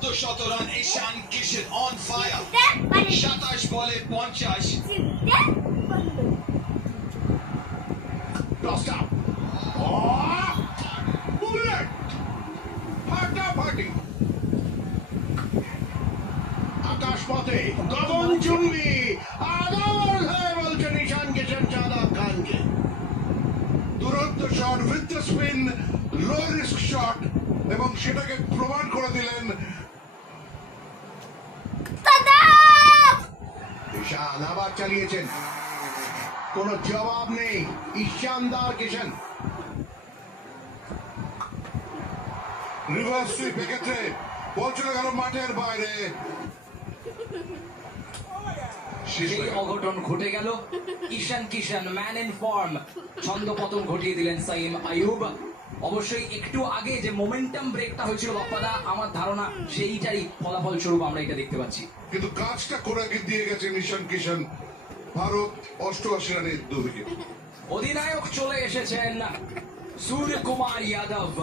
শতরান Ishan Kishan on fire 27 বলে 50 crossed out bullet ফাটাফাটি আকাশ পথে গগন চুম্বি আদার হয়ে বলছেন ঈশান কিশন শাদাব খানকে দুরন্ত shot with the spin low risk shot এবং সেটাকে প্রমাণ করে দিলেন ঈশান আবার চালিয়েছেন কোন জবাব নেই ঈশানদার কিশন রিভার্স সুইপ এক্ষেত্রে বল চলে গেল মাঠের বাইরে সেই অঘটন ঘটে গেল। ঈশান কিশন ম্যান ইন ফর্ম ছন্দপতন ঘটিয়ে দিলেন সাইম আইয়ুব। অবশ্যই একটু আগে যে মোমেন্টাম ব্রেকটা হয়েছিল বাপ্পাদা, আমার ধারণা সেইটারই ফলাফল স্বরূপ আমরা এটা দেখতে পাচ্ছি। কিন্তু কাজটা করে দিয়ে গেছেন ঈশান কিশন। ভারত 88 রানে 2 উইকেট। অধিনায়ক চলে এসেছেন সূর্যকুমার যাদব।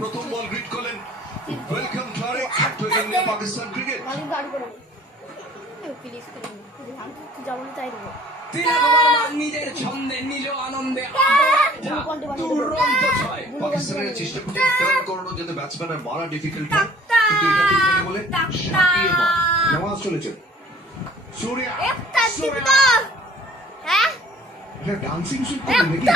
প্রথম বল গ্রিট করলেন welcome Tarek to India Pakistan cricket নিজের ছন্দে নিজ আনন্দে দুরন্ত ছয়। পাকিস্তানের চেষ্টা করছে টার্ন করানো যাতে ব্যাটসম্যানের মারা ডিফিকাল্ট হয়, কিন্তু এটা দেখবেন বলে সাপিয়ে মার। নামাজ চলেছেন সূর্য একটা এটা ডান্সিং শুট করলেন নাকি